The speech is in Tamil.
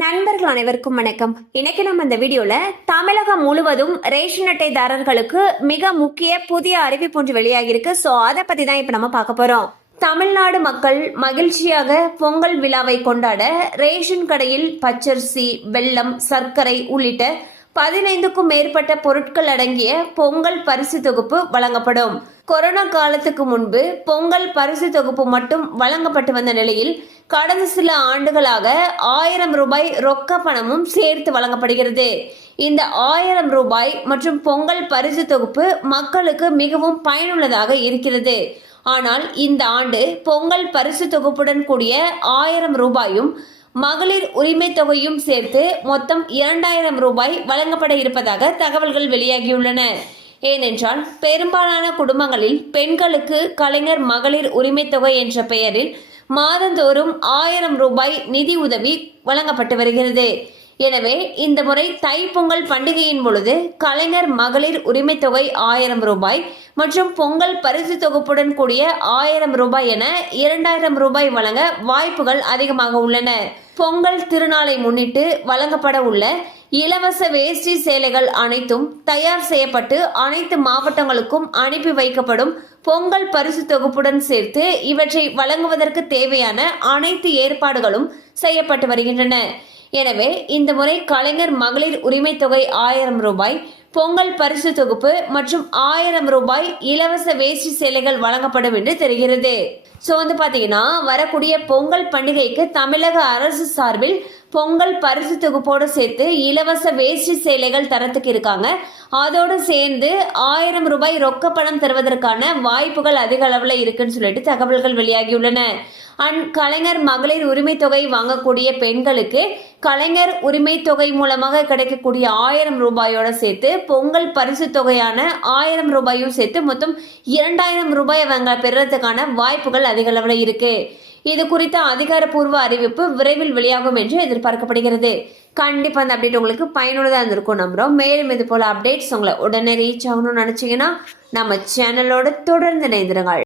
நண்பர்கள் அனைவருக்கும் வணக்கம். இன்னைக்கு நம்ம இந்த வீடியோல தமிழகம் முழுவதும் ரேஷன் அட்டைதாரர்களுக்கு மிக முக்கிய புதிய அறிவிப்பு ஒன்று வெளியாகிருக்கு. ஸோ அதை பத்தி தான் இப்ப நம்ம பார்க்க போறோம். தமிழ்நாடு மக்கள் மகிழ்ச்சியாக பொங்கல் விழாவை கொண்டாட ரேஷன் கடையில் பச்சரிசி, வெல்லம், சர்க்கரை உள்ளிட்ட 15க்கும் மேற்பட்ட பொருட்கள் அடங்கிய பொங்கல் பரிசு தொகுப்பு வழங்கப்படும். கொரோனா காலத்துக்கு முன்பு பொங்கல் பரிசு தொகுப்பு மட்டும் வழங்கப்பட்டு வந்த நிலையில் கடந்த சில ஆண்டுகளாக 1000 ரூபாய் ரொக்க பணமும் சேர்த்து வழங்கப்படுகிறது. இந்த 1000 ரூபாய் மற்றும் பொங்கல் பரிசு தொகுப்பு மக்களுக்கு மிகவும் பயனுள்ளதாக இருக்கிறது. ஆனால் இந்த ஆண்டு பொங்கல் பரிசு தொகுப்புடன் கூடிய 1000 ரூபாயும் மகளிர் உரிமை தொகையும் சேர்த்து மொத்தம் 2000 ரூபாய் வழங்கப்பட இருப்பதாக தகவல்கள் வெளியாகியுள்ளன. ஏனென்றால் பெரும்பாலான குடும்பங்களில் பெண்களுக்கு கலைஞர் மகளிர் உரிமை தொகை என்ற பெயரில் மாதந்தோறும் 1000 ரூபாய் நிதி உதவி வழங்கப்பட்டு வருகிறது. எனவே இந்த முறை தைப்பொங்கல் பண்டிகையின் பொழுது கலைஞர் மகளிர் உரிமை தொகை 1000 ரூபாய் மற்றும் பொங்கல் பரிசு தொகுப்புடன் கூடிய 1000 ரூபாய் என 2000 ரூபாய் வழங்க வாய்ப்புகள் அதிகமாக உள்ளன. பொங்கல் திருநாளை முன்னிட்டு வழங்கப்பட உள்ள இலவச வேஷ்டி சேலைகள் அனைத்தும் தயார் செய்யப்பட்டு அனைத்து மாவட்டங்களுக்கும் அனுப்பி வைக்கப்படும். பொங்கல் பரிசு தொகுப்புடன் சேர்த்து இவற்றை வழங்குவதற்கு தேவையான அனைத்து ஏற்பாடுகளும் செய்யப்பட்டு வருகின்றன. எனவே இந்த முறை கலைஞர் மகளிர் உரிமை தொகை 1000 ரூபாய், பொங்கல் பரிசு தொகுப்பு மற்றும் 1000 ரூபாய் இலவச வேஷ்டி சேலைகள் வழங்கப்படும் என்று தெரிகிறது. ஸோ பாத்தீங்கன்னா வரக்கூடிய பொங்கல் பண்டிகைக்கு தமிழக அரசு சார்பில் பொங்கல் பரிசு தொகுப்போடு சேர்த்து இலவச வேஷ்டி சேலைகள் தரத்துக்கு இருக்காங்க. அதோடு சேர்ந்து 1000 ரூபாய் ரொக்க பணம் தருவதற்கான வாய்ப்புகள் அதிக அளவுல இருக்குன்னு சொல்லிட்டு தகவல்கள் வெளியாகியுள்ளன. கலைஞர் மகளிர் உரிமை தொகை வாங்கக்கூடிய பெண்களுக்கு கலைஞர் உரிமை தொகை மூலமாக கிடைக்கக்கூடிய 1000 ரூபாயோட சேர்த்து பொங்கல் பரிசு தொகையான 1000 ரூபாயும் சேர்த்து மொத்தம் 2000 ரூபாய் அவங்க பெறுறதுக்கான வாய்ப்புகள் அதிக அளவில் இருக்கு. இது குறித்த அதிகாரப்பூர்வ அறிவிப்பு விரைவில் வெளியாகும் என்று எதிர்பார்க்கப்படுகிறது. கண்டிப்பா அந்த அப்டேட் உங்களுக்கு பயனுள்ளதா இருந்திருக்கும் நம்புறோம். மேலும் இது போல அப்டேட்ஸ் உங்களை உடனே ரீச் ஆகணும்னு நினைச்சீங்கன்னா நம்ம சேனலோட தொடர்ந்து இணைந்திருங்கள்.